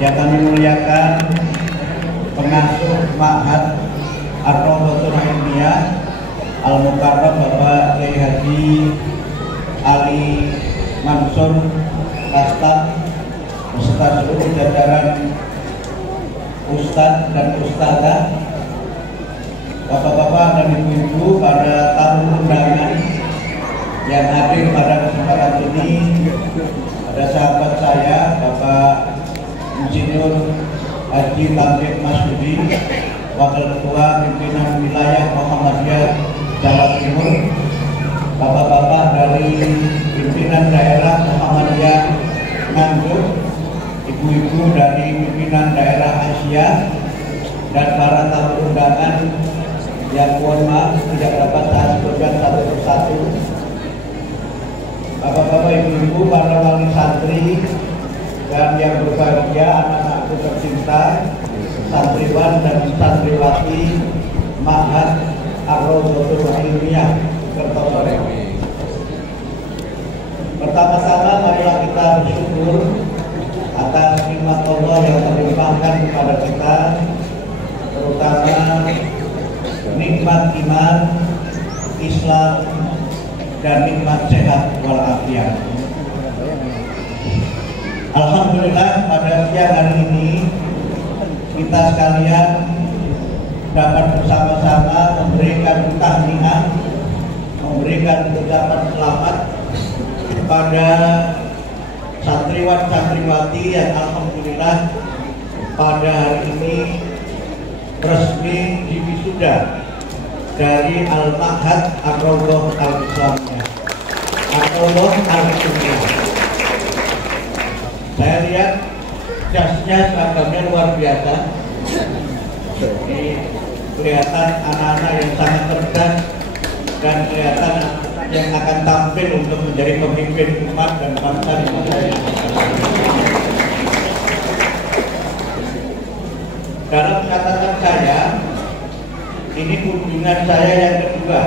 yang kami muliakan pengasuh Ma'had Ar-Raudhatul Ilmiah Al-Mukarram Bapak Kiai Haji Ali Mansur Kastan beserta seluruh jajaran Ustadz dan Ustadzah, Bapak-bapak dan Ibu-ibu, para tamu undangan yang hadir pada kesempatan ini, ada sahabat saya Bapak Insinyur Haji Taufik Masudi, Wakil Ketua Pimpinan Wilayah Muhammadiyah Jawa Timur, Bapak-bapak dari Pimpinan Daerah Muhammadiyah Nganjuk, Ibu-ibu dari Pimpinan Daerah Asia, dan para tamu undangan yang mohon maaf tidak dapat saya sebutkan satu persatu. Bapak-bapak, ibu-ibu, para wali santri dan yang berbahagia, anak-anakku tercinta, santriwan dan santriwati Ma'had Ar-Raudhatul Ilmiah Kertosono. Pertama-tama marilah kita bersyukur atas nikmat Allah yang terlimpahkan kepada kita, terutama nikmat iman, Islam, dan nikmat sehat walafiat. Alhamdulillah pada siang hari ini kita sekalian dapat bersama-sama memberikan tahniah, memberikan ucapan selamat kepada santriwan-santriwati yang alhamdulillah pada hari ini resmi diwisuda dari Al-Ma'had Ar-Raudhatul Al-Islamiyah Ar-Raudhatul Al-Islamiyah. Saya lihat jasnya seragamnya luar biasa. Ini kelihatan anak-anak yang sangat cerdas dan kelihatan yang akan tampil untuk menjadi pemimpin umat dan bangsa di masa yang akan datang. Dalam catatan saya, ini kunjungan saya yang kedua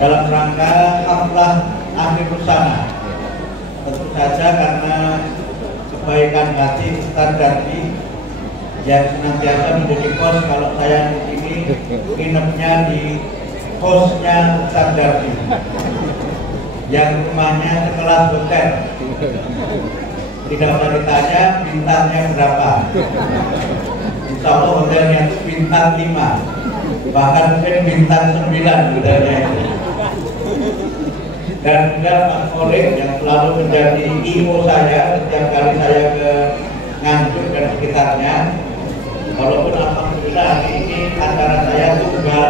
dalam rangka haflah akhir busana. Tentu saja karena kebaikan hati Ustadz Dardi yang senantiasa menjadi kos kalau saya di sini nginepnya di kosnya Ustadz Dardi yang rumahnya sekelas hotel. Tidak usah ditanya bintangnya berapa. Insya Allah hotelnya itu bintang 5, bahkan mungkin bintang 9 hotelnya itu. Dan juga Pak Kolik yang selalu menjadi IO saya setiap kali saya ke Nganjuk dan sekitarnya. Walaupun alhamdulillah hari ini acara saya tunggal,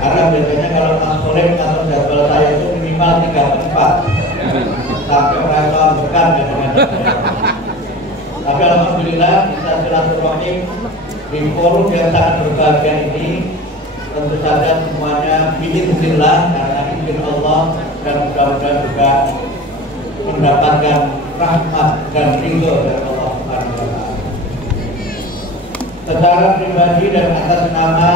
karena biasanya kalau Mas Kolik atau jadwal saya itu minimal 3/4 sampai merasa bekan ya dengan saya. Tapi alhamdulillah bisa silaturahim di forum yang sangat berbahagia ini. Tentu saja semuanya biiznillah karena izin Allah, dan mudah-mudahan juga mendapatkan rahmat dan ridho dari Allah Subhanahu wa Ta'ala. Secara pribadi dan atas nama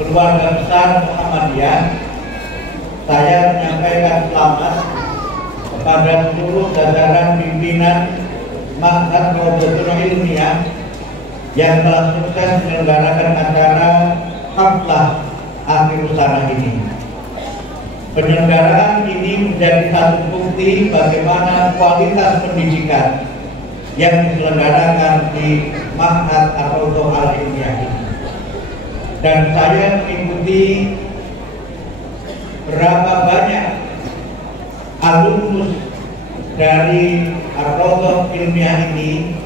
keluarga besar Muhammadiyah, saya menyampaikan selamat kepada seluruh jajaran pimpinan Ma'had Ar-Raudhatul Ilmiah yang telah sukses menyelenggarakan acara haflah akhir busana ini. Penyelenggaraan ini menjadi satu bukti bagaimana kualitas pendidikan yang diselenggarakan di Ma'had Ar-Raudhatul Ilmiah ini. Dan saya mengikuti berapa banyak alumnus dari Ar-Raudhatul Ilmiah ini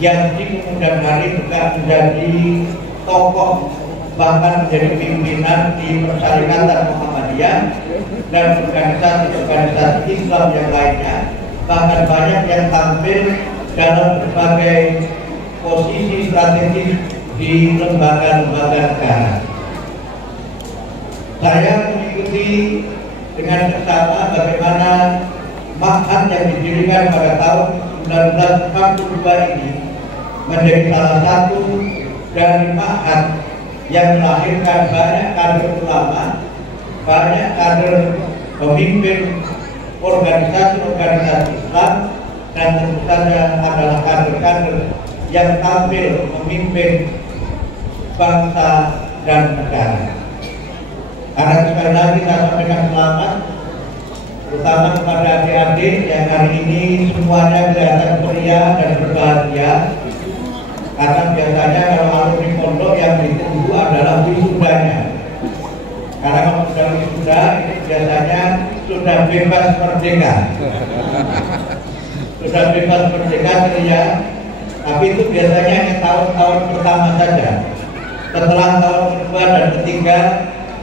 yang di kemudian hari juga menjadi tokoh, bahkan menjadi pimpinan di Persyarikatan Muhammadiyah dan organisasi-organisasi Islam yang lainnya. Bahkan banyak yang tampil dalam berbagai posisi strategis di lembaga-lembaga negara. Saya mengikuti dengan seksama bagaimana Ma'had yang didirikan pada tahun 1942 ini menjadi salah satu dari Ma'had yang melahirkan banyak kader ulama, banyak kader pemimpin organisasi-organisasi Islam, dan tentu saja adalah kader-kader yang tampil memimpin bangsa dan negara. Karena sekali lagi saya sampaikan selamat, terutama kepada adik-adik yang hari ini semuanya kelihatan meriah dan berbahagia. Karena biasanya kalau alumni pondok yang ditunggu adalah wisudanya. Karena kalau sudah wisuda itu biasanya sudah bebas merdeka. Sudah bebas merdeka ceria. Tapi itu biasanya hanya tahun-tahun pertama saja. Setelah tahun kedua dan ketiga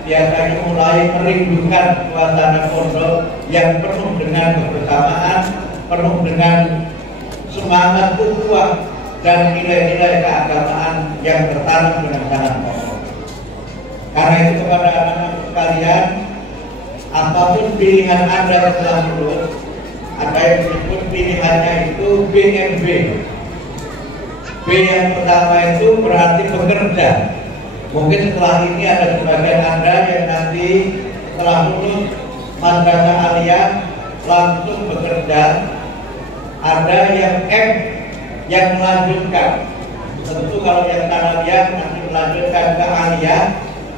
biasanya mulai merindukan suasana pondok yang penuh dengan kebersamaan, penuh dengan semangat ukhuwah dan nilai-nilai keagamaan yang tertanam dengan sangat kokoh. Karena itu kepada anak-anak sekalian, apapun pilihan Anda setelah lulus, ada yang disebut pilihannya itu BMB. B yang pertama itu berarti bekerja. Mungkin setelah ini ada sebagian Anda yang nanti setelah lulus madrasah aliyah langsung bekerja. Ada yang M yang melanjutkan. Tentu kalau yang sanawiyah nanti melanjutkan ke aliyah.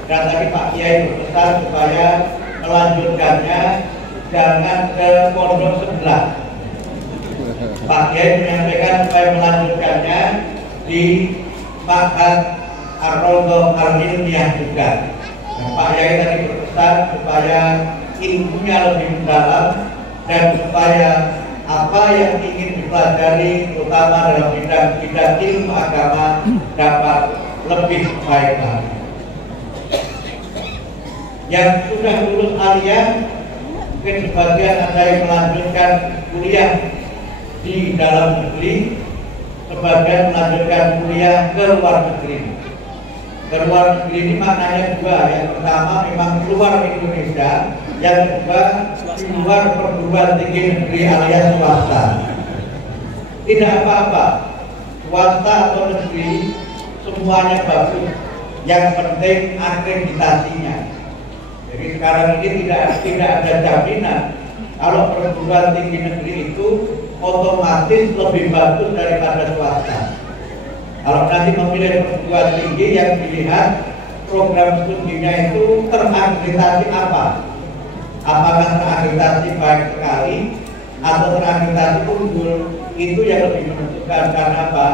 Dan tadi Pak Kiai berpesan supaya melanjutkannya jangan ke pondok sebelah. Pak Kiai menyampaikan supaya melanjutkannya di Ma'had Ar-Raudhah Al-Ilmiyah juga. Nah, Pak Kiai tadi berpesan supaya ilmunya lebih mendalam dan supaya apa yang ingin dipelajari terutama dalam bidang ilmu agama dapat lebih baik lagi. Yang sudah lulus aliyah, mungkin sebagian ada yang melanjutkan kuliah di dalam negeri, sebagian melanjutkan kuliah ke luar negeri. Ke luar negeri ini maknanya dua. Yang pertama memang keluar Indonesia, yang kedua di luar perguruan tinggi negeri alias swasta. Tidak apa-apa, swasta atau negeri semuanya bagus. Yang penting akreditasinya. Jadi sekarang ini tidak ada jaminan kalau perguruan tinggi negeri itu otomatis lebih bagus daripada swasta. Kalau nanti memilih perguruan tinggi yang dilihat program studinya itu terakreditasi apa? Apakah terakreditasi baik sekali atau terakreditasi unggul? Itu yang lebih menentukan. Karena apa?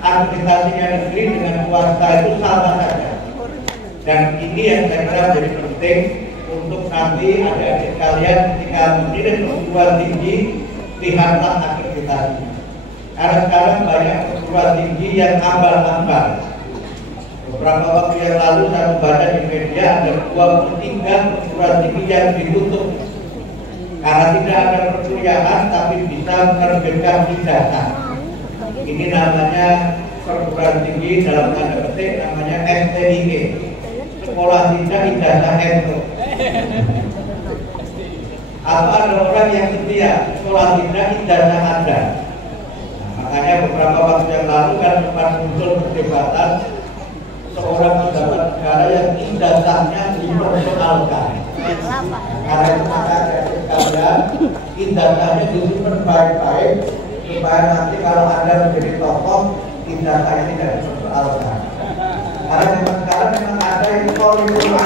Akreditasinya negeri dengan swasta itu sama saja. Dan ini yang saya kira menjadi penting untuk nanti adik-adik sekalian ketika memilih perguruan tinggi, lihatlah akreditasinya. Karena sekarang banyak perguruan tinggi yang ambal-ambal. Beberapa waktu yang lalu saya membaca di media ada 23 perguruan tinggi yang ditutup karena tidak ada perkuliahan tapi bisa menerbitkan ijazah. Ini namanya perguruan tinggi dalam tanda petik namanya STIG. Sekolah tidak ijazah itu. Apa ada orang yang setia sekolah tidak ijazah ada? Nah, makanya beberapa waktu yang lalu kan sempat muncul perdebatan seorang pejabat negara yang ijazahnya dipersoalkan. Karena itu maka sekalian ijazahnya disimpan baik-baik supaya nanti kalau Anda menjadi tokoh ijazahnya tidak dipersoalkan. Karena sekarang memang ada yang kurikulum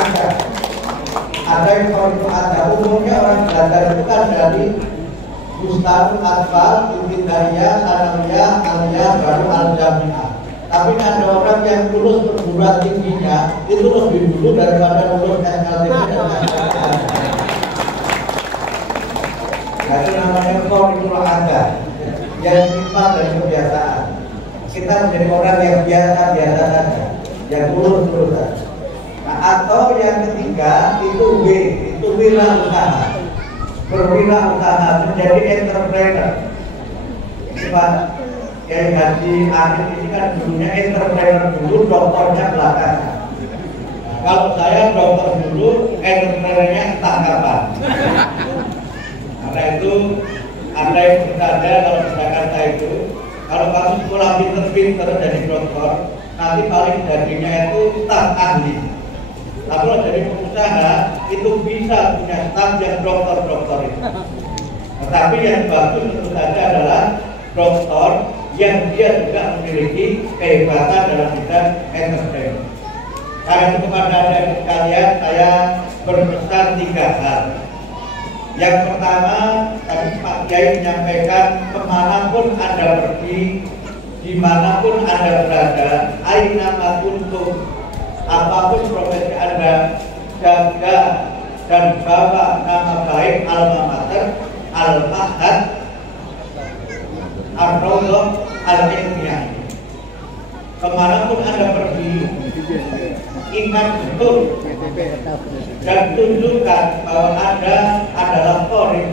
ada yang kurikulum ada. Umumnya orang belajar itu kan dari Ustadzul Atfal, Ibtidaiya, Sanawiyah, Aliyah, baru Al-Jami'ah. Tapi ada orang yang lulus perguruan tingginya itu lebih dulu daripada lulus SLTP dan SLTP. Nah, itu namanya kurikulum ada yang sifat dari kebiasaan. Kita menjadi orang yang biasa-biasa saja, yang lurus-lurus saja. Nah, atau yang ketiga itu W, itu wirausaha. Berwirausaha menjadi entrepreneur. Pak Kiai Haji Arif ini kan dulunya entrepreneur dulu, dokternya belakangan. Nah, kalau saya dokter dulu, entrepreneurnya entah kapan. Karena itu Anda yang bercanda kalau misalkan saya itu, kalau kamu sekolah pinter-pinter jadi dokter, nanti paling jadinya itu staf ahli. Tapi kalau jadi pengusaha itu bisa punya staf yang dokter-dokter itu. Tetapi yang bagus tentu saja adalah doktor yang dia juga memiliki kehebatan dalam bidang entertainment. Karena itu kepada adik sekalian saya berpesan 3 hal. Yang pertama, tadi Pak Kiai menyampaikan kemanapun Anda pergi, dimanapun Anda berada, aina ma kuntum, apapun profesi Anda, jaga dan bawa nama baik alma mater, al-ma'had, ar-rawdah, al-ilmiyah. Kemanapun Anda pergi, ingat betul dan tunjukkan bahwa Anda adalah Qorib,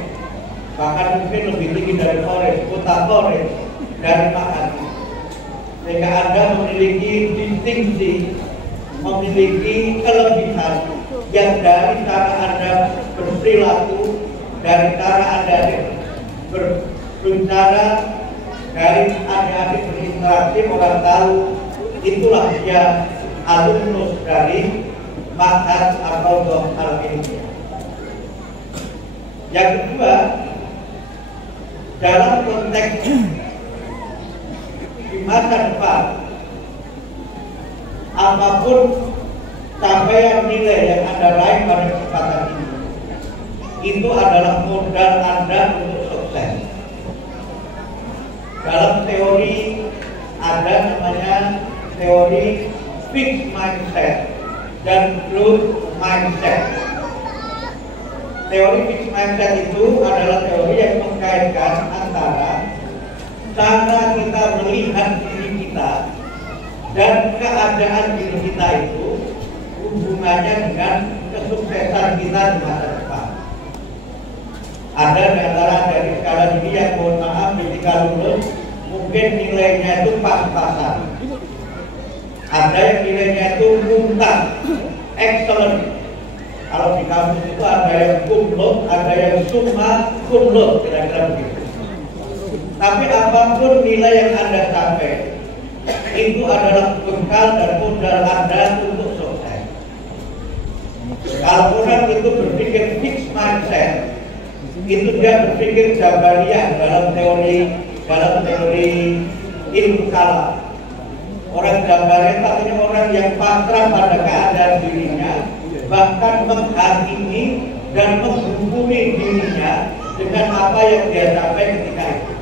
bahkan mungkin lebih tinggi dari Qorib, putra Qorib dari ma'had. Sehingga Anda memiliki distingsi, memiliki kelebihan yang dari cara Anda berperilaku, dari cara Anda berbicara, dari adik-adik berinteraksi, orang tahu itulah dia alumnus dari Ma'had Ar-Rawdah Al-Ilmiyah. Yang kedua, dalam konteks di masa depan, apapun capaian nilai yang Anda raih pada kesempatan ini, itu adalah modal Anda untuk sukses. Dalam teori ada namanya teori fixed mindset dan growth mindset. Teori fixed mindset itu adalah teori yang mengkaitkan antara cara kita melihat diri kita dan keadaan diri kita itu hubungannya dengan kesuksesan kita di masa depan. Ada di antara dari skala ini yang mohon maaf ketika lulus mungkin nilainya itu pas-pasan. Ada yang nilainya itu mumtaz, excellent. Kalau di kampus itu ada yang cum laude, ada yang summa cum laude, kira-kira begitu. Tapi apapun nilai yang Anda capai, itu adalah bekal dan modal Anda untuk sukses. Kalau orang itu berpikir fixed mindset, itu dia berpikir Jabariyah dalam teori ilmu kalam. Orang Jabariyah artinya orang yang pasrah pada keadaan dirinya, bahkan menghakimi dan menghukumi dirinya dengan apa yang dia capai ketika itu.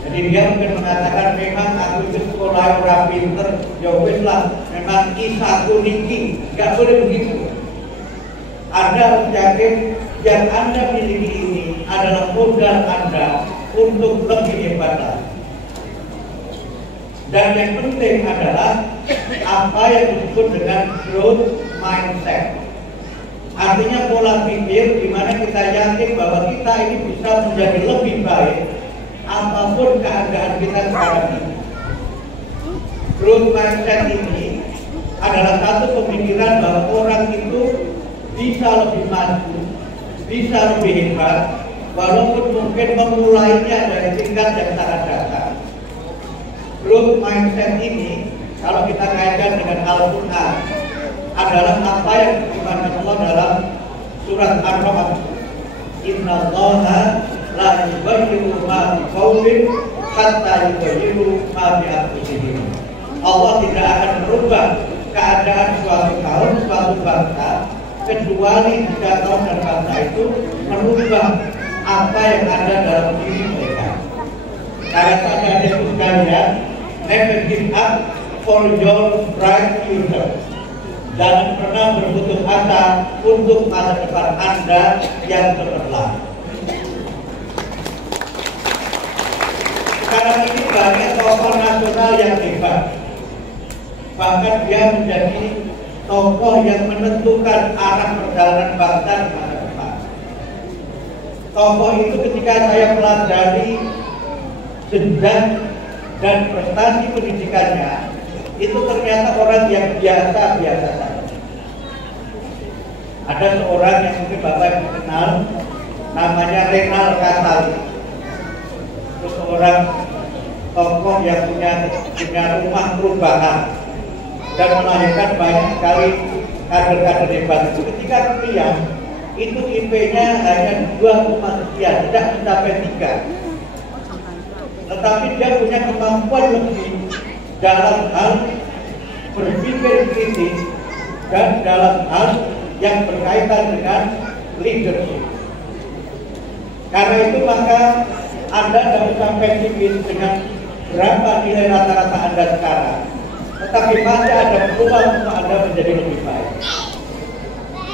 Jadi dia mungkin mengatakan memang aku itu sekolah orang pinter, ya wis lah, memang isaku niki, nggak boleh begitu. Anda harus yakin yang Anda miliki ini adalah modal Anda untuk lebih hebat lagi. Dan yang penting adalah apa yang disebut dengan growth mindset. Artinya pola pikir di mana kita yakin bahwa kita ini bisa menjadi lebih baik apapun keadaan kita sekarang ini. Growth mindset ini adalah satu pemikiran bahwa orang itu bisa lebih maju, bisa lebih hebat, walaupun mungkin memulainya dari tingkat yang sangat dasar. Growth mindset ini, kalau kita kaitkan dengan Al-Quran, adalah apa yang dikatakan Allah dalam surat Ar-Rahman. Inna Allaha la yughayyiru ma biqaumin hatta yughayyiru ma bi anfusihim. Allah tidak akan merubah keadaan suatu kaum, suatu bangsa, kecuali jika kaum dan bangsa itu merubah apa yang ada dalam diri mereka. Karena saja ada sekalian, never give up for your bright future. Jangan pernah berputus asa untuk masa depan Anda yang cemerlang. Sekarang ini banyak tokoh nasional yang hebat, bahkan dia menjadi tokoh yang menentukan arah perjalanan bangsa di masa depan. Tokoh itu ketika saya pelajari jenjang dan prestasi pendidikannya, itu ternyata orang yang biasa-biasa saja. Ada seorang yang mungkin Bapak yang kenal, namanya Renal Kasali. Itu seorang tokoh yang punya rumah perubahan dan melahirkan banyak sekali kader-kader hebat. Ketika kuliah, itu IP-nya hanya 2, sekian, tidak mencapai 3. tetapi dia punya kemampuan lebih dalam hal berpikir kritis dan dalam hal yang berkaitan dengan leadership. Karena itu maka Anda tidak usah pesimis dengan berapa nilai rata-rata Anda sekarang, tetapi masih ada peluang untuk Anda menjadi lebih baik.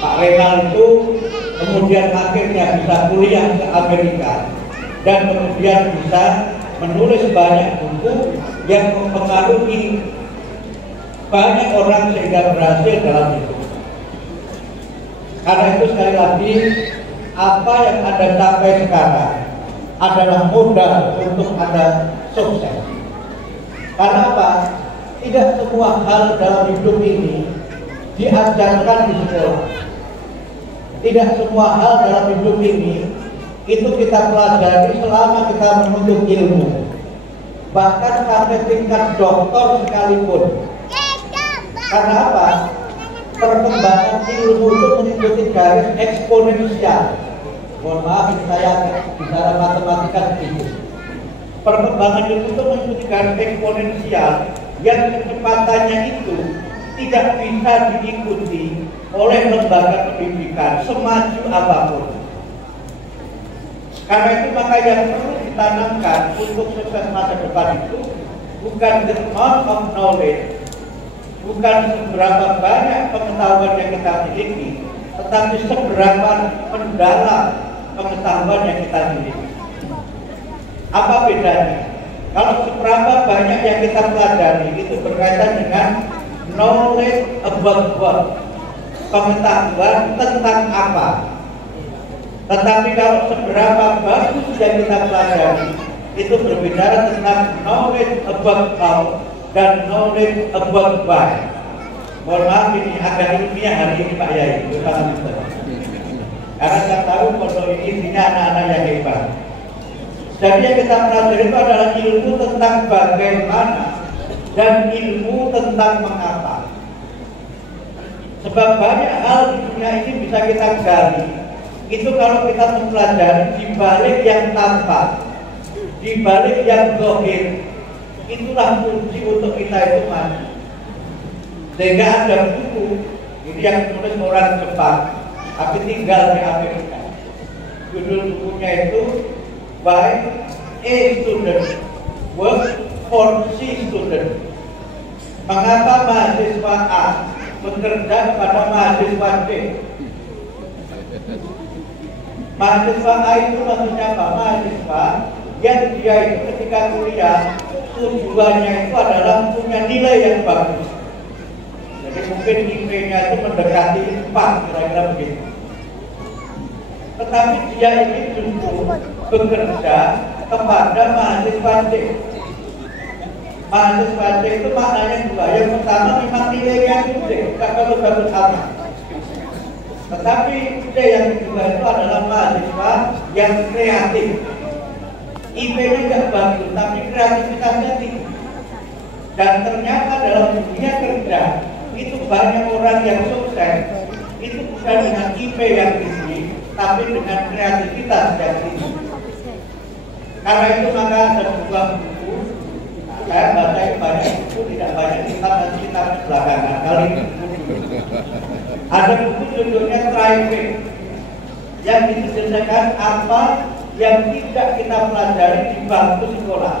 Pak Renaldo kemudian akhirnya bisa kuliah ke Amerika dan kemudian bisa menulis banyak buku yang mempengaruhi banyak orang sehingga berhasil dalam hidup. Karena itu sekali lagi, apa yang Anda capai sekarang adalah modal untuk Anda sukses. Karena apa? Tidak semua hal dalam hidup ini diajarkan di sekolah. Tidak semua hal dalam hidup ini itu kita pelajari selama kita menuntut ilmu. Bahkan sampai tingkat doktor sekalipun. Karena apa? Perkembangan ilmu itu mengikuti garis eksponensial. Mohon maaf, saya bicara matematika sedikit. Perkembangan ilmu itu mengikuti garis eksponensial yang kecepatannya itu tidak bisa diikuti oleh lembaga pendidikan semaju apapun. Karena itu maka yang perlu ditanamkan untuk sukses masa depan itu bukan the amount of knowledge, bukan seberapa banyak pengetahuan yang kita miliki, tetapi seberapa mendalam pengetahuan yang kita miliki. Apa bedanya? Kalau seberapa banyak yang kita pelajari itu berkaitan dengan knowledge about what, pengetahuan tentang apa. Tetapi kalau seberapa bagus yang kita pelajari itu berbicara tentang knowledge about how dan knowledge about why. Mohon maaf ini agak ilmiah hari ini Pak Yai, karena saya tahu pondok ini isinya anak-anak yang hebat. Jadi yang kita pelajari itu adalah ilmu tentang bagaimana dan ilmu tentang mengapa. Sebab banyak hal di dunia ini bisa kita gali. Itu kalau kita mempelajari di balik yang tampak, di balik yang zahir, itulah kunci untuk kita itu maju. Sehingga ada buku ini yang menulis orang Jepang, tapi tinggal di Amerika. Judul bukunya itu Why A Student Works for C Student. Mengapa mahasiswa A bekerja kepada mahasiswa B? Mahasiswa A itu maksudnya apa? Mahasiswa yang dia itu ketika kuliah tujuannya itu adalah punya nilai yang bagus. Jadi mungkin IP-nya itu mendekati 4 kira-kira begitu. Tetapi dia ini justru bekerja kepada mahasiswa D. Mahasiswa D itu maknanya dua. Yang pertama memang nilainya itu D, tidak bagus-bagus amat. Tetapi D yang kedua itu adalah mahasiswa yang kreatif. IP-nya tidak bagus, tapi kreativitasnya tinggi. Dan ternyata dalam dunia kerja itu banyak orang yang sukses itu bukan dengan IP yang tinggi, tapi dengan kreativitas yang tinggi. Karena itu maka ada sebuah buku, saya baca banyak buku, tidak banyak kitab, nanti kita belakangan kali ini. Ada buku judulnya Thriving yang diceritakan apa yang tidak kita pelajari di bangku sekolah.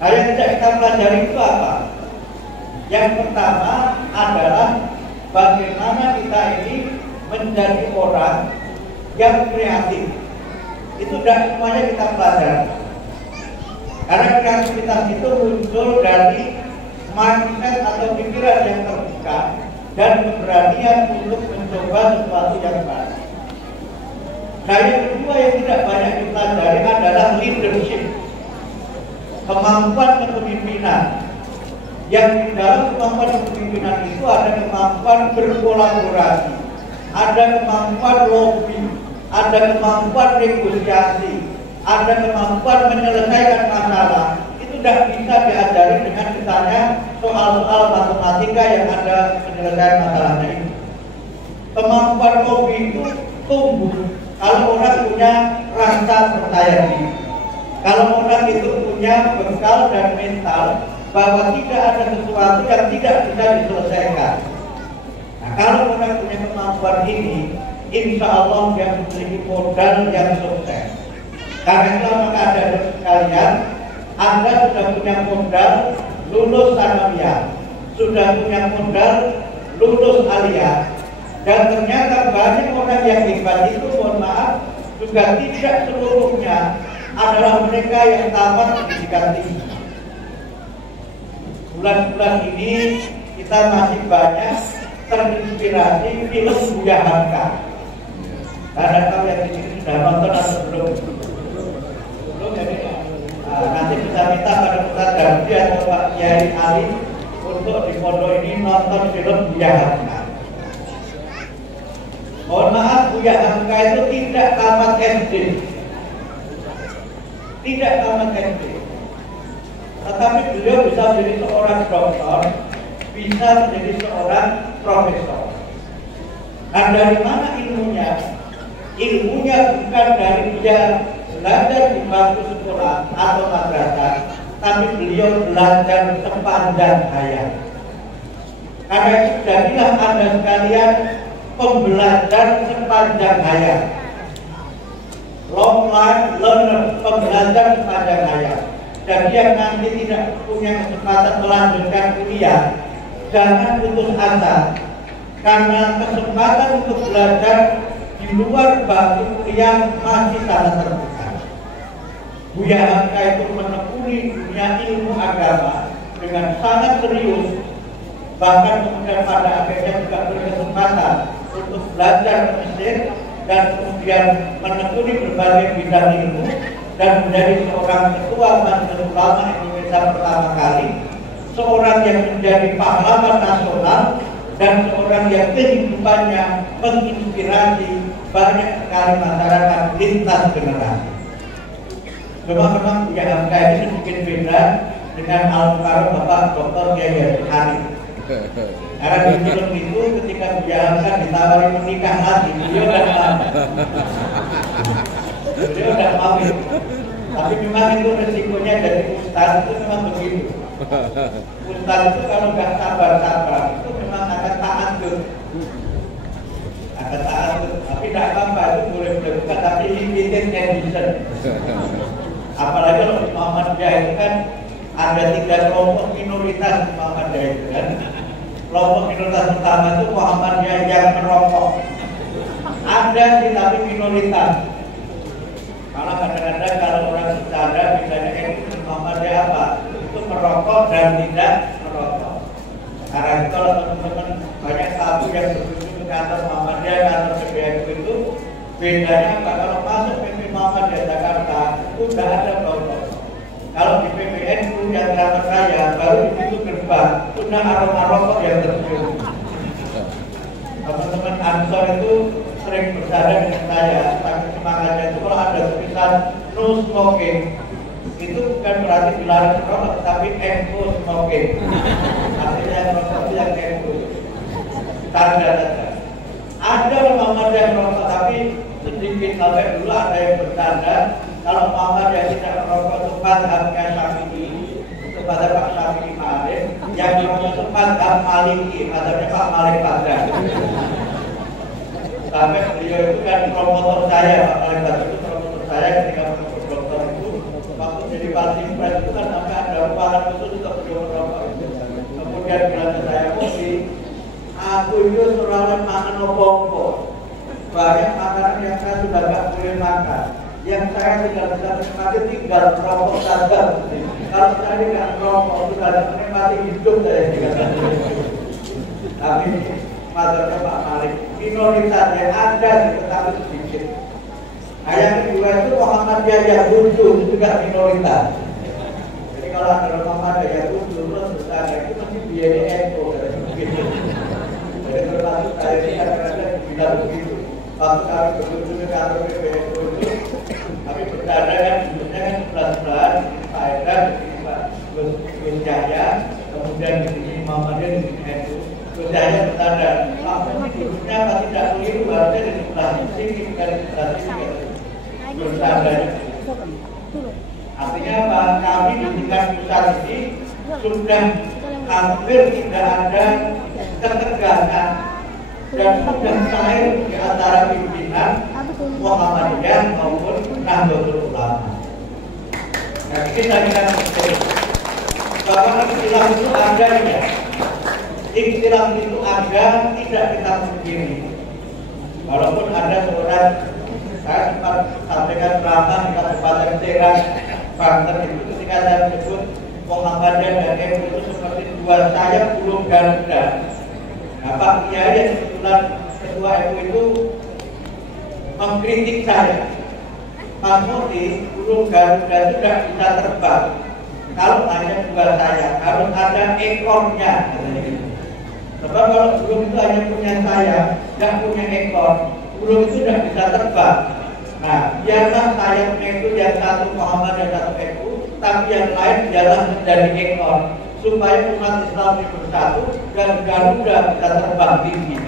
Nah, yang tidak kita pelajari itu apa? Yang pertama adalah bagaimana kita ini menjadi orang yang kreatif. Itu tidak semuanya kita pelajari. Karena kreativitas itu muncul dari mindset atau pikiran yang terbuka dan keberanian untuk mencoba sesuatu yang baru. Nah, yang kedua yang tidak banyak dipelajari adalah leadership, kemampuan kepemimpinan. Yang di dalam kemampuan kepemimpinan itu ada kemampuan berkolaborasi, ada kemampuan lobby, ada kemampuan negosiasi, ada kemampuan menyelesaikan masalah. Itu tidak bisa diajari dengan misalnya soal-soal matematika yang ada penyelesaian masalahnya itu. Kemampuan lobby itu tumbuh kalau orang punya rasa percaya diri. Kalau orang itu punya bekal dan mental bahwa tidak ada sesuatu yang tidak bisa diselesaikan. Nah, kalau orang punya kemampuan ini, insya Allah dia memiliki modal yang sukses. Karena itu maka ada sekalian, Anda sudah punya modal lulus sanawiyah, sudah punya modal lulus aliyah, dan ternyata banyak orang yang hebat itu, mohon maaf, juga tidak seluruhnya adalah mereka yang tamat pendidikan tinggi. Bulan-bulan ini kita masih banyak terinspirasi film Buya Hamka. Karena tahu yang di sini sudah nonton atau belum? Belum jadi. Nanti bisa minta pada Ustaz Dardi atau Pak Kiai Ali untuk di pondok ini nonton film Buya Hamka. Mohon maaf, Buya Hamka itu tidak tamat SD. Tidak tamat SD, tetapi beliau bisa menjadi seorang dokter, bisa menjadi seorang profesor. Nah, dari mana ilmunya? Ilmunya bukan dari dia belajar di bangku sekolah atau madrasah, tapi beliau belajar sepanjang hayat. Karena itu jadilah Anda sekalian pembelajar sepanjang hayat. Long life learner, pembelajar sepanjang hayat. Jadi yang nanti tidak punya kesempatan melanjutkan kuliah, jangan putus asa, karena kesempatan untuk belajar di luar bangku kuliah masih sangat terbuka. Buya Hamka itu menekuni dunia ilmu agama dengan sangat serius, bahkan kemudian pada akhirnya juga berkesempatan untuk belajar ke Mesir dan kemudian menekuni berbagai bidang ilmu dan menjadi seorang ketua Majelis Ulama Indonesia pertama kali, seorang yang menjadi pahlawan nasional dan seorang yang kehidupannya menginspirasi banyak sekali masyarakat lintas generasi. Cuma memang Buya Hamka ini sedikit beda dengan almarhum Bapak Dr. Kiai Haji. Karena di film itu ketika Buya Hamka ditawari menikah lagi, beliau udah mau. Tapi memang itu resikonya dari ustaz itu memang begitu. Ustaz itu kalau nggak sabar-sabar itu memang akan ta'addud. Tapi tidak apa-apa, itu boleh-boleh bukan, tapi limited condition. Apalagi kalau di Muhammadiyah itu kan ada 3 kelompok minoritas di Muhammadiyah itu kan. Kelompok minoritas pertama itu Muhammadiyah yang merokok. Ada tapi minoritas. Karena kadang-kadang kalau orang bercanda misalnya itu Muhammadiyah apa? Itu merokok dan tidak merokok. Karena itu kalau teman-teman banyak tamu yang berkunjung ke kantor Muhammadiyah, kantor PBNU itu bedanya apa? Kalau masuk PP Muhammadiyah Jakarta itu tidak ada rokok. Kalau di PBNU yang Keramat Raya baru di pintu gerbang sudah aroma rokok yang tercium. Teman-teman Ansor itu sering bercanda dengan saya, saking semangatnya itu kalau ada tulisan no smoking, itu bukan berarti dilarang merokok, tapi no smoking. Artinya rokok itu yang no. Tanda saja. Ada Muhammadiyah yang merokok, tapi sedikit sampai dulu ada yang bercanda kalau Muhammadiyah tidak merokok sempat harga Syafi'i kepada Pak Syafi'i Ma'arif, yang merokok sempat Maliki, maksudnya Pak Malik Padang. Sampai beliau itu kan promotor saya, Pak Malik Padang itu promotor saya ketika menjadi dokter itu, waktu jadi Paling Pres itu kan sampai ada ruangan khusus untuk beliau merokok itu. Kemudian bilang ke saya, aku itu selalu makan opong-opong. Banyak makanan yang saya sudah gak boleh makan, yang saya tidak bisa menikmati tinggal merokok saja. Kalau saya tidak merokok sudah menikmati hidup saya tidak. Tapi maksudnya Pak Malik, minoritasnya ada tetapi sedikit. Nah yang kedua itu Muhammadiyah yang muncul juga minoritas. Jadi kalau ada Muhammadiyah yang muncul terus besar itu mesti biayanya eko begitu. Jadi termasuk saya ini kadang-kadang bilang begitu. Waktu kami berkunjung ke kantor PBNU itu, kami bercanda kan sebenarnya kan sebelah-sebelahan, di sini Pak Edra, di sini Pak Gus Jaya, kemudian di sini Muhammadiyah, di sini NU. Gus Jaya bercanda, langsung duduknya apa tidak keliru, harusnya di sebelah sini, dari sebelah sini. Bercanda. Artinya apa? Kami di tingkat pusat ini sudah hampir tidak ada ketegangan dan sudah cair di antara pimpinan Muhammadiyah maupun Nahdlatul Ulama. Nah, ini tadi kan bahwa istilah itu ada ya. Istilah itu ada, tidak kita pungkiri. Walaupun ada seorang, saya sempat sampaikan ceramah di Kabupaten Serang, Banten itu ketika saya menyebut Muhammadiyah dan MU itu seperti dua sayap burung Garuda. Nah, Pak Kiai yang kebetulan ketua MU itu mengkritik saya. Mas Murti, burung Garuda itu tidak bisa terbang kalau hanya dua sayap, harus ada ekornya. Sebab kalau burung itu hanya punya sayap, tidak punya ekor, burung itu tidak bisa terbang. Nah, biarlah sayapnya itu yang satu Muhammad dan satu MU, tapi yang lain biarlah menjadi ekor, supaya umat Islam ini bersatu dan Garuda bisa terbang tinggi.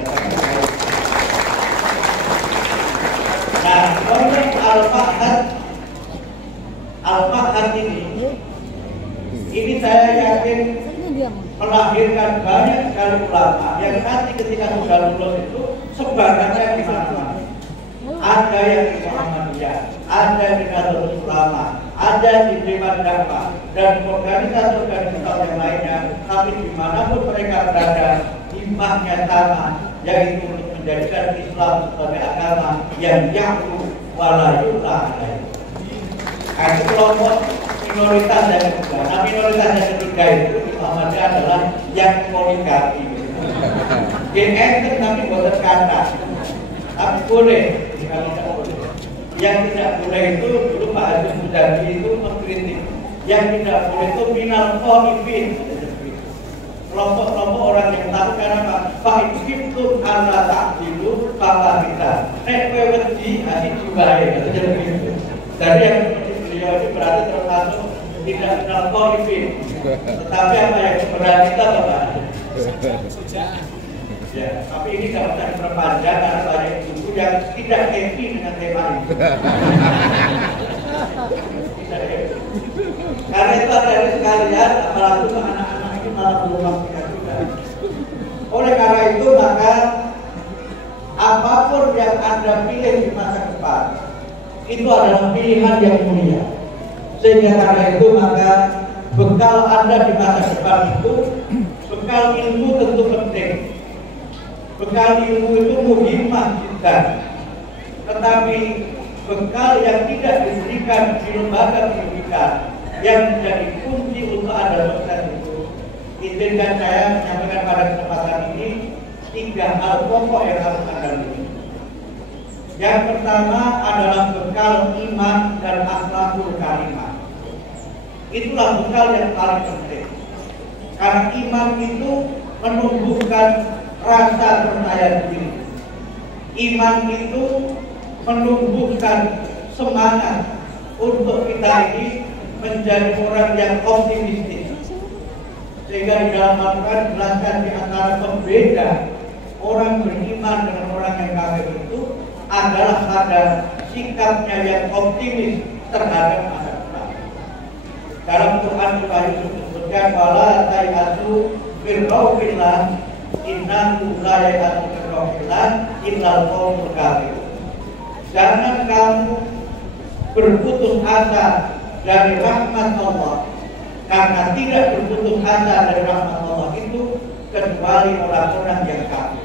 Nah, konteks Al-Ma'had ini saya yakin melahirkan banyak sekali ulama yang nanti ketika sudah lulus itu sebarannya di mana-mana. Ada yang di Muhammadiyah, ada di Nahdlatul Ulama, ada di Dewan Dakwah dan organisasi-organisasi yang lainnya. Tapi dimanapun mereka berada, himahnya sama, yaitu untuk menjadikan Islam sebagai agama yang ya'lu wala yu'la alaihi. Nah, itu kelompok minoritas yang kedua. Nah, minoritas yang ketiga itu Muhammadiyah adalah yang poligami. Enten tapi bukan kata, tapi boleh. Yang tidak boleh itu dulu Pak Haji Muzadi itu mengkritik. Yang tidak boleh itu minal qanifin. Kelompok-kelompok orang yang tahu karena Pak itu ala ta'dilu papa kita. Nek kowe wedi ati jubahe begitu. Jadi yang beliau itu berarti termasuk tidak minal qanifin. Tetapi apa yang keberadaan kita Bapak? Ya, tapi ini tidak usah diperpanjang karena banyak ibu yang tidak happy dengan tema ini. Tidak happy. Karena itu ada sekalian, apalagi anak-anak itu malah belum mengerti juga. Oleh karena itu maka apapun yang Anda pilih di masa depan itu adalah pilihan yang mulia. Sehingga karena itu maka bekal Anda di masa depan itu bekal ilmu tentu penting. Bekal ilmu itu muhimah kita, tetapi bekal yang tidak diberikan di lembaga pendidikan yang menjadi kunci untuk ada sukses itu. Izinkan saya menyampaikan pada kesempatan ini 3 hal pokok yang harus Anda miliki. Yang pertama adalah bekal iman dan akhlakul karimah. Itulah bekal yang paling penting. Karena iman itu menumbuhkan rasa percaya diri. Iman itu menumbuhkan semangat untuk kita ini menjadi orang yang optimistis. Sehingga di dalam Al-Quran dijelaskan di antara pembeda orang beriman dengan orang yang kafir itu adalah pada sikapnya yang optimis terhadap masa depan. Dalam Quran surah Yusuf disebutkan wala ta'atu firqaufillah innahu la ya'tu firqaufillah illal qaumul kafir. Jangan kamu berputus asa dari rahmat Allah, karena tidak berputus asa dari rahmat Allah itu kecuali orang-orang yang kafir.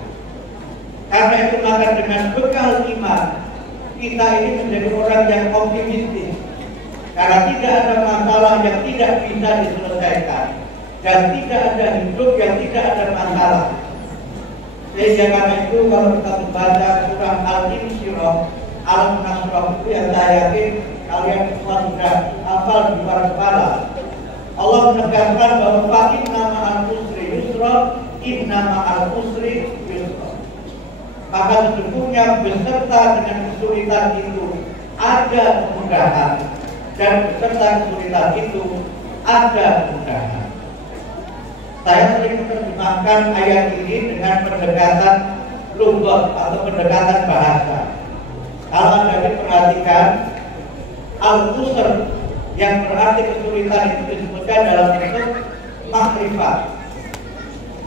Karena itu maka dengan bekal iman kita ini menjadi orang yang optimistis. Karena tidak ada masalah yang tidak bisa diselesaikan dan tidak ada hidup yang tidak ada masalah. Sehingga karena itu kalau kita membaca surah Al-Insyirah, Al-Nasrah itu yang saya yakin kalian semua sudah hafal di luar kepala. Allah menegaskan bahwa inna ma'al usri yusra, inna ma'al usri yusra. Maka sesungguhnya beserta dengan kesulitan itu ada kemudahan, dan beserta kesulitan itu ada kemudahan. Saya sering menerjemahkan ayat ini dengan pendekatan lughat atau pendekatan bahasa. Kalau Anda perhatikan al-usr yang berarti kesulitan itu disebutkan dalam bentuk makrifat,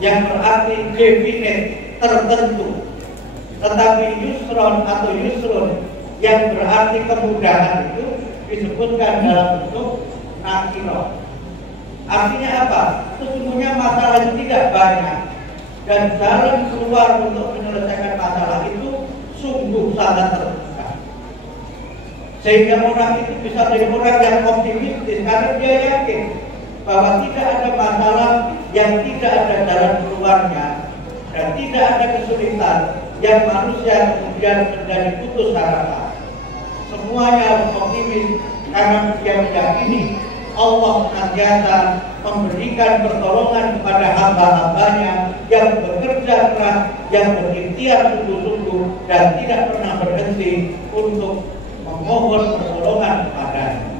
yang berarti definite, tertentu. Tetapi yusron atau yusrun yang berarti kemudahan itu disebutkan dalam bentuk nakiro. Artinya apa? Sesungguhnya masalah itu tidak banyak dan jalan keluar untuk menyelesaikan masalah itu sungguh sangat terbuka. Sehingga orang itu bisa jadi orang yang optimistis karena dia yakin bahwa tidak ada masalah yang tidak ada jalan keluarnya dan tidak ada kesulitan yang manusia kemudian menjadi putus harapan. Semuanya harus optimis karena dia meyakini Allah senantiasa memberikan pertolongan kepada hamba-hambanya yang bekerja keras, yang berikhtiar sungguh-sungguh dan tidak pernah berhenti untuk memohon pertolongan kepadanya.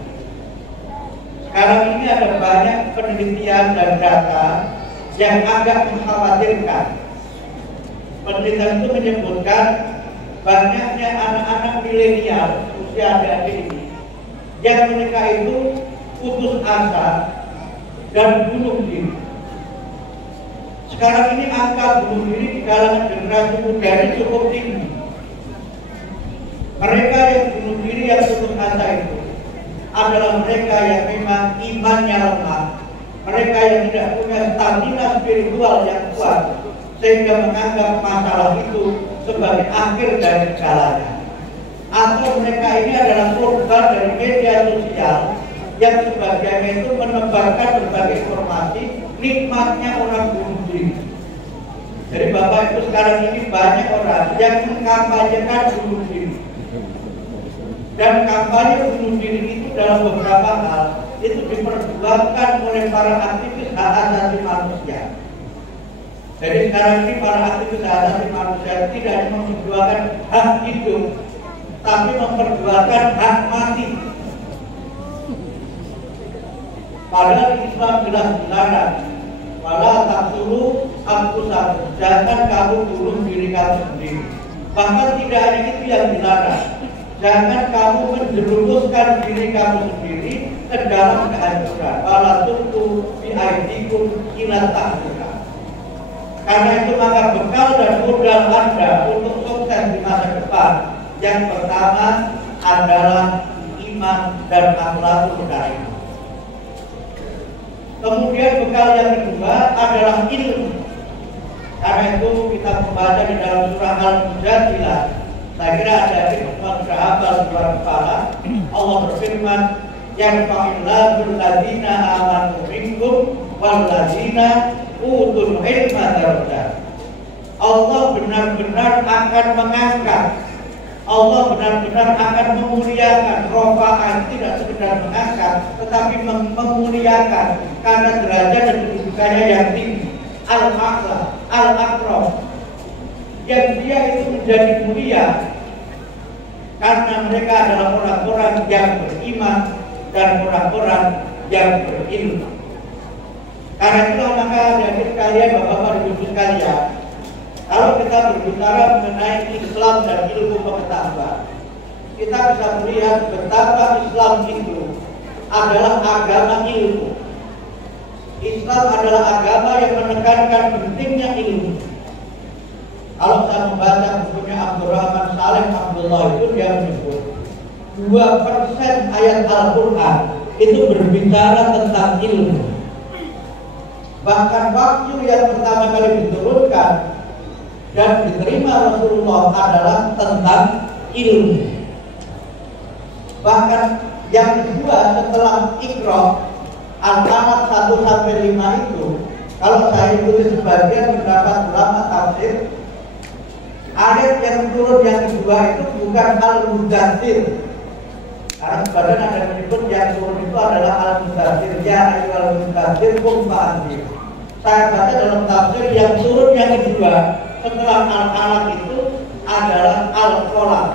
Sekarang ini ada banyak penelitian dan data yang agak mengkhawatirkan. Penelitian itu menyebutkan banyaknya anak-anak milenial usia adik-adik ini yang mereka itu putus asa dan bunuh diri. Sekarang ini angka bunuh diri di kalangan generasi muda ini cukup tinggi. Mereka yang bunuh diri yang putus asa itu adalah mereka yang memang imannya lemah, mereka yang tidak punya stamina spiritual yang kuat sehingga menganggap masalah itu sebagai akhir dari segalanya. Atau mereka ini adalah korban dari media sosial yang sebagiannya itu menebarkan berbagai informasi nikmatnya orang bunuh diri. Jadi Bapak Ibu sekarang ini banyak orang yang mengkampanyekan bunuh diri. Dan kampanye bunuh diri itu dalam beberapa hal itu diperjuangkan oleh para aktivis hak asasi manusia. Jadi sekarang ini para aktivis hak asasi manusia tidak hanya memperjuangkan hak hidup, tapi memperjuangkan hak mati. Padahal Islam jelas dilarang. Wala taqtulu anfusakum, jangan kamu bunuh diri kamu sendiri. Bahkan tidak hanya itu yang dilarang. Jangan kamu menjerumuskan diri kamu sendiri ke dalam kehancuran. Wala tulqu bi aydikum ila tahluka. Karena itu maka bekal dan modal Anda untuk sukses di masa depan yang pertama adalah iman dan akhlakul karimah. Kemudian bekal yang kedua adalah ilmu. Karena itu kita membaca di dalam surah Al-Mujadilah. Saya kira ada firman sahabat luar kepala. Allah berfirman, "Yarfa'illahu alladziina aamanu minkum walladziina utul ilma darajat." Allah benar-benar akan mengangkat, Allah benar-benar akan memuliakan. Rofa'an tidak sekedar mengangkat, tetapi memuliakan karena derajat dan kedudukannya yang tinggi. Al-A'la, Al-Akram, yang dia itu menjadi mulia karena mereka adalah orang-orang yang beriman dan orang-orang yang berilmu. Karena itu maka adik sekalian, bapak-bapak dan ibu sekalian, kalau kita berbicara mengenai Islam dan ilmu pengetahuan, kita bisa melihat betapa Islam itu adalah agama ilmu. Islam adalah agama yang menekankan pentingnya ilmu. Kalau saya membaca bukunya Abdurrahman Saleh Abdullah itu dia menyebut 2% ayat Al-Quran itu berbicara tentang ilmu. Bahkan waktu yang pertama kali diturunkan dan diterima Rasulullah adalah tentang ilmu. Bahkan yang kedua setelah Iqra, Al-Alaq 1-5 itu, kalau saya ikuti sebagian pendapat ulama tafsir, ayat yang turun yang kedua itu bukan Al-Mudaththir. Karena sebagian ada yang menyebut yang turun itu adalah Al-Mudaththir, ya ayyuhal mudaththir qum fa'anzir. Saya baca dalam tafsir yang turun yang kedua setelah Al-Alaq itu adalah Al-Qalam.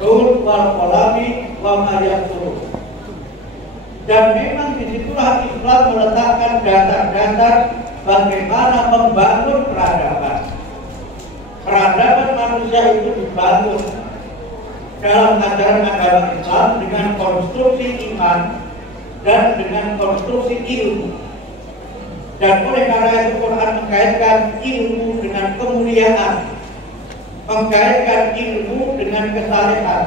Nun wal qalami wa ma yasturun. Dan memang disitulah Islam meletakkan dasar-dasar bagaimana membangun peradaban. Peradaban manusia itu dibangun dalam ajaran agama Islam dengan konstruksi iman dan dengan konstruksi ilmu. Dan oleh karena itu Quran mengkaitkan ilmu dengan kemuliaan, mengkaitkan ilmu dengan kesalehan.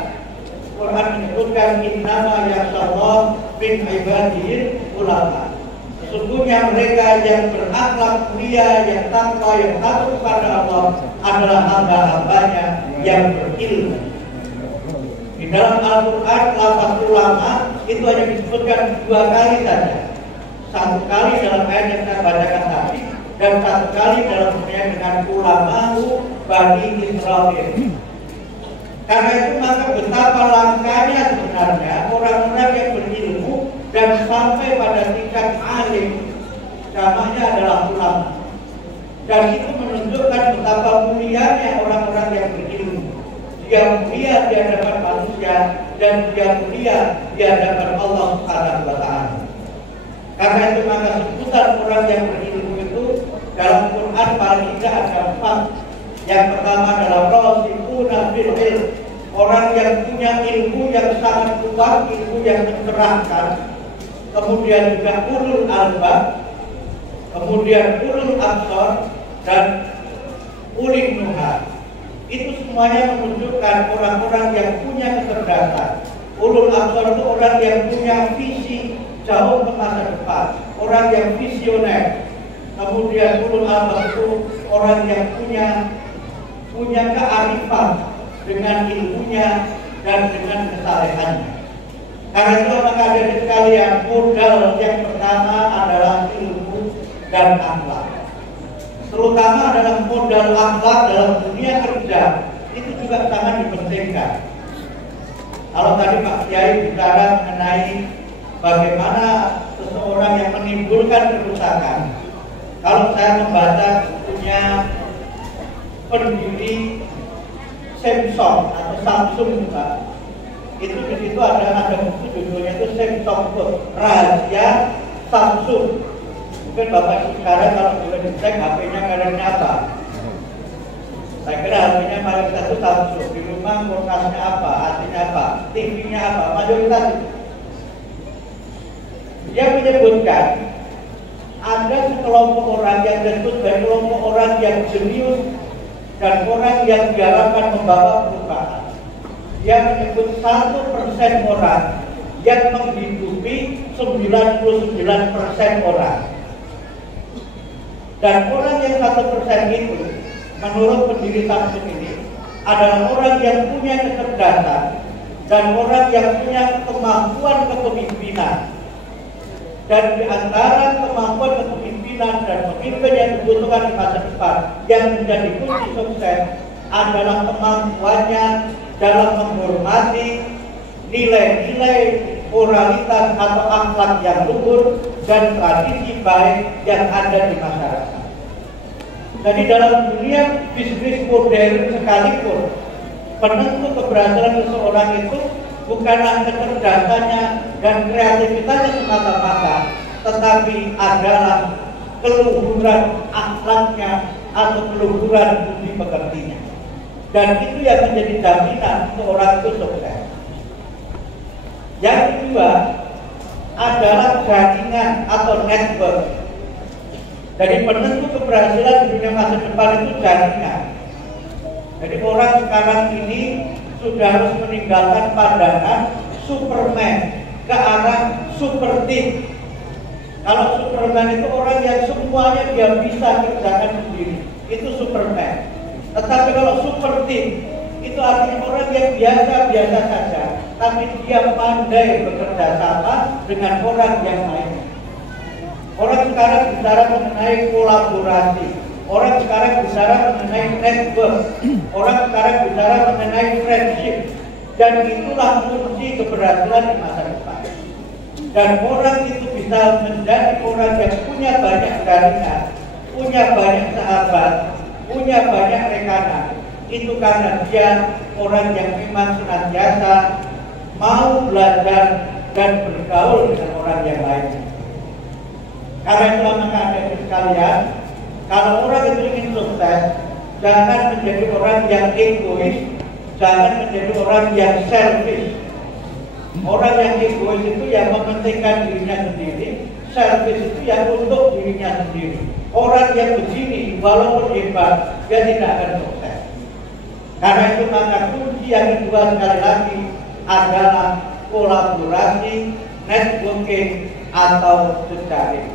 Quran menyebutkan innama yakhshallah min ibadihil ulama. Sesungguhnya mereka yang berakhlak mulia, yang takwa, yang takut kepada Allah adalah hamba-hambanya yang berilmu. Di dalam Al-Quran, lafaz ulama itu hanya disebutkan 2 kali saja. 1 kali dalam ayat yang saya bacakan tadi, dan 1 kali dalam dunia dengan ulama Bani Israil. Karena itu maka betapa langkahnya sebenarnya orang-orang yang berilmu dan sampai pada tingkat alim, jamaknya adalah ulama. Dan itu menunjukkan betapa mulianya orang-orang yang berilmu. Dia mulia di hadapan manusia dan dia mulia di hadapan Allah Subhanahu wa Ta'ala. Karena itu maka sebutan orang yang berilmu itu dalam Quran paling tidak ada 4. Yang pertama adalah rasikuna fil ilm, orang yang punya ilmu yang sangat kuat, ilmu yang mencerahkan. Kemudian juga ulul albab, kemudian ulul absar dan ulil nuha. Itu semuanya menunjukkan orang-orang yang punya kecerdasan. Ulul absar itu orang yang punya visi jauh ke masa depan, orang yang visioner. Kemudian ulul albab itu orang yang punya kearifan dengan ilmunya dan dengan kesalehannya. Karena itu maka dari sekalian modal yang pertama adalah ilmu dan akhlak. Terutama adalah modal akhlak dalam dunia kerja itu juga sangat dipentingkan. Kalau tadi Pak Kiai bicara mengenai bagaimana seseorang yang menimbulkan kerusakan. Kalau saya membaca bukunya pendiri Samsung atau Samsung Pak, itu di situ ada buku judulnya itu Samsung Code, rahasia Samsung. Mungkin Bapak Ibu sekarang kalau boleh dicek HP-nya mereknya apa. Saya kira HP-nya paling satu Samsung. Di rumah kulkasnya apa, AC-nya apa, TV-nya apa, mayoritas itu. Dia menyebutkan ada sekelompok orang yang disebut sebagai kelompok orang yang jenius dan orang yang diharapkan membawa perubahan. Dia menyebut 1% orang yang menghidupi 99% orang. Dan orang yang 1% itu, menurut pendiri Samsung ini, adalah orang yang punya kecerdasan dan orang yang punya kemampuan kepemimpinan. Dan di antara kemampuan kepemimpinan dan pemimpin yang dibutuhkan di masa depan yang menjadi kunci sukses adalah kemampuannya dalam menghormati nilai-nilai moralitas atau akhlak yang luhur dan tradisi baik yang ada di masyarakat. Jadi dalam dunia bisnis modern sekalipun, penentu keberhasilan seseorang itu bukanlah kecerdasannya dan kreativitasnya semata-mata, tetapi adalah keluhuran akhlaknya atau keluhuran budi pekertinya. Dan itu yang menjadi jaminan seorang itu sukses. Yang kedua adalah jaringan atau network. Jadi penentu keberhasilan di dunia masa depan itu jaringan. Jadi orang sekarang ini sudah harus meninggalkan pandangan Superman ke arah super team. Kalau Superman itu orang yang semuanya dia bisa kerjakan sendiri, itu Superman. Tetapi kalau super team itu artinya orang yang biasa-biasa saja, tapi dia pandai bekerja sama dengan orang yang lain. Orang sekarang bicara mengenai kolaborasi, orang sekarang bicara mengenai network, orang sekarang bicara mengenai friendship, dan itulah kunci keberhasilan di masa depan. Dan orang itu bisa menjadi orang yang punya banyak jaringan, punya banyak sahabat, punya banyak rekanan. Itu karena dia orang yang memang senantiasa mau belajar dan bergaul dengan orang yang lain. Karena itu maka adik sekalian, kalau orang itu ingin sukses, jangan menjadi orang yang egois, jangan menjadi orang yang selfish. Orang yang egois itu yang mementingkan dirinya sendiri, selfish itu yang untuk dirinya sendiri. Orang yang begini, walaupun hebat, dia tidak akan sukses. Karena itu maka kunci yang kedua sekali lagi adalah kolaborasi, networking, atau jejaring.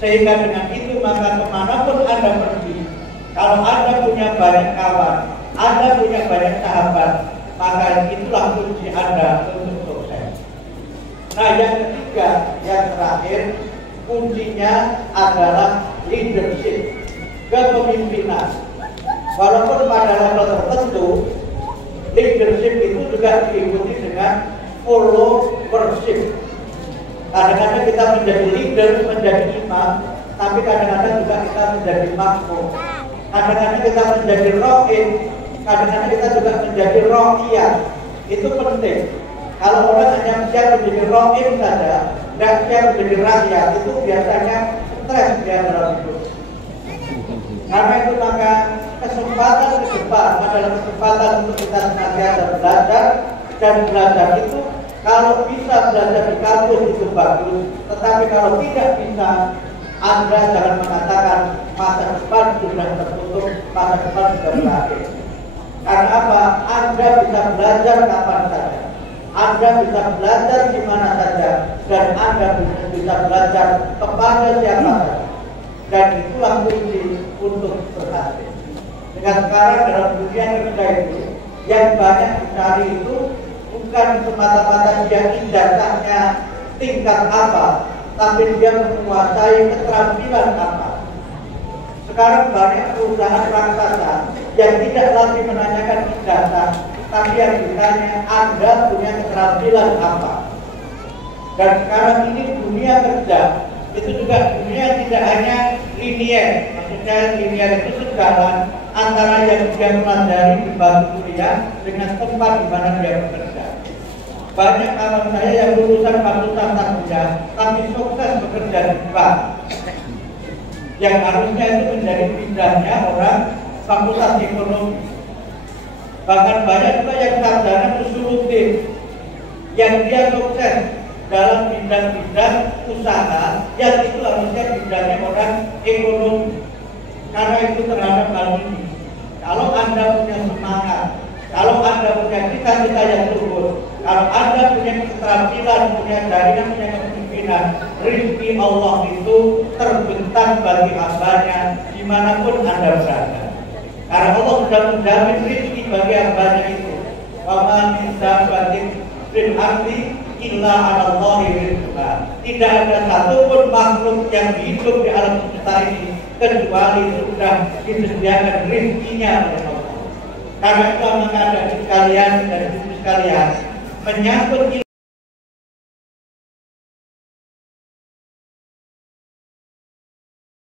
Sehingga dengan itu maka kemanapun Anda pergi, kalau Anda punya banyak kawan, Anda punya banyak sahabat, maka itulah kunci Anda untuk sukses. Nah, yang ketiga, yang terakhir, kuncinya adalah leadership, kepemimpinan. Walaupun pada level tertentu, leadership itu juga diikuti dengan followership. Kadang-kadang kita menjadi leader, menjadi imam, tapi kadang-kadang juga kita menjadi makmum. Kadang-kadang kita menjadi ro'in, kadang-kadang kita juga menjadi ro'iyah. Itu penting. Kalau orang hanya siap menjadi ro'in saja, tidak siap menjadi rakyat, itu biasanya stres dia dalam hidup. Karena itu maka kesempatan ke depan adalah kesempatan untuk kita senantiasa belajar, dan belajar itu kalau bisa belajar di kampus itu bagus, tetapi kalau tidak bisa, Anda jangan mengatakan masa depan sudah tertutup, masa depan sudah berakhir. Karena apa? Anda bisa belajar kapan saja, Anda bisa belajar di mana saja, dan Anda bisa belajar kepada siapa saja. Dan itulah kunci untuk berhasil. Dengan sekarang dalam dunia kerja itu, yang banyak dicari itu bukan semata-mata dia ijazahnya tingkat apa, tapi dia menguasai keterampilan apa. Sekarang banyak perusahaan raksasa yang tidak lagi menanyakan ijazah, tapi yang ditanya Anda punya keterampilan apa. Dan sekarang ini dunia kerja itu juga dunia tidak hanya linier, maksudnya linier itu sejalan antara yang dia pelajari di bangku kuliah dengan tempat di mana dia bekerja. Banyak kawan saya yang lulusan fakultas tarbiyah tapi sukses bekerja di bank, yang harusnya itu menjadi bidangnya orang fakultas ekonomi. Bahkan banyak juga yang sarjana usuluddin, yang dia sukses dalam bidang-bidang usaha yang itu harusnya bidangnya orang ekonomi. Karena itu terhadap hal ini, kalau Anda punya semangat, kalau Anda punya cita-cita yang luhur, kalau Anda punya keterampilan, punya jaringan, punya kepemimpinan, rezeki Allah itu terbentang bagi hambanya dimanapun Anda berada. Karena Allah sudah menjamin rezeki bagi hambanya itu. Wa ma min dabbatin fil ardi illa 'alallahi rizquha. Tidak ada satupun makhluk yang hidup di alam semesta ini kecuali sudah disediakan rezekinya oleh Allah. Karena itu maka ada sekalian dan ibu sekalian menyangkut